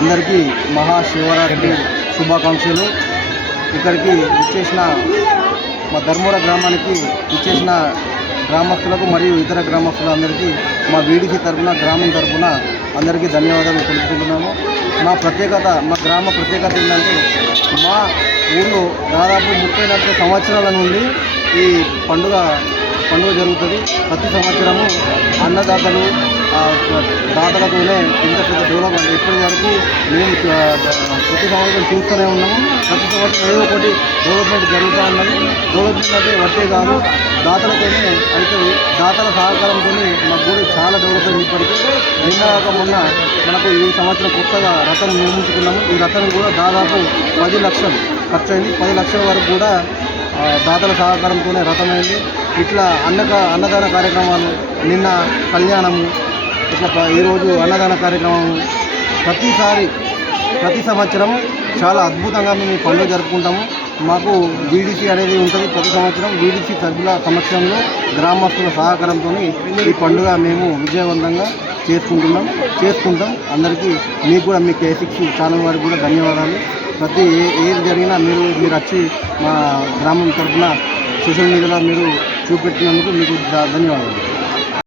అందరికీ మహాశివరాత్రి శుభాకాంక్షలు. ఇక్కడికి ఇచ్చేసిన మా ధర్మూర గ్రామానికి ఇచ్చేసిన గ్రామస్తులకు మరియు ఇతర గ్రామస్తులందరికీ మా వీడికి తరఫున గ్రామం తరఫున అందరికీ ధన్యవాదాలు తెలుపుకుంటున్నాము. మా గ్రామ ప్రత్యేకత ఏంటంటే మా ఊళ్ళో దాదాపు 30-40 సంవత్సరాల నుండి ఈ పండుగ జరుగుతుంది. ప్రతి సంవత్సరము అన్నదాతలు దాతలతోనే ఇంత పెద్ద డెవలప్మెంట్ ఇప్పటి వరకు మేము ప్రతి సంవత్సరం చూస్తూనే ఉన్నాము. ప్రతి సంవత్సరం ఏదో ఒకటి డెవలప్మెంట్ జరుగుతూ ఉన్నది. డెవలప్మెంట్ అంటే వట్టే కాదు, దాతలతోనే అవుతుంది. దాతల సహకారంతో మా గుడి చాలా డెవలప్మెంట్ ఇప్పటికీ. మొన్న మనకు ఈ సంవత్సరం కొత్తగా రథం నిర్మించుకున్నాము. ఈ రథం కూడా దాదాపు 10 లక్షలు ఖర్చు అయింది. 10 లక్షల వరకు కూడా దాతల సహకారంతోనే రథమైంది. ఇట్లా అన్నదాన కార్యక్రమాలు, నిన్న కళ్యాణము, ఇట్లా ఈరోజు అన్నదాన కార్యక్రమం ప్రతి సంవత్సరం చాలా అద్భుతంగా మేము ఈ పండుగ జరుపుకుంటాము. మాకు వీడిసి అనేది ఉంటుంది. ప్రతి సంవత్సరం వీడిసి సభ్యుల సమక్షంలో గ్రామస్తుల సహకారంతో ఈ పండుగ మేము విజయవంతంగా చేసుకుంటాం. అందరికీ మీకు కూడా మీ K6 ఛానల్ వారికి కూడా ధన్యవాదాలు. ప్రతి ఏది జరిగినా మీరు వచ్చి మా గ్రామం తరఫున సోషల్ మీడియాలో మీరు చూపెట్టినందుకు మీకు ధన్యవాదాలు.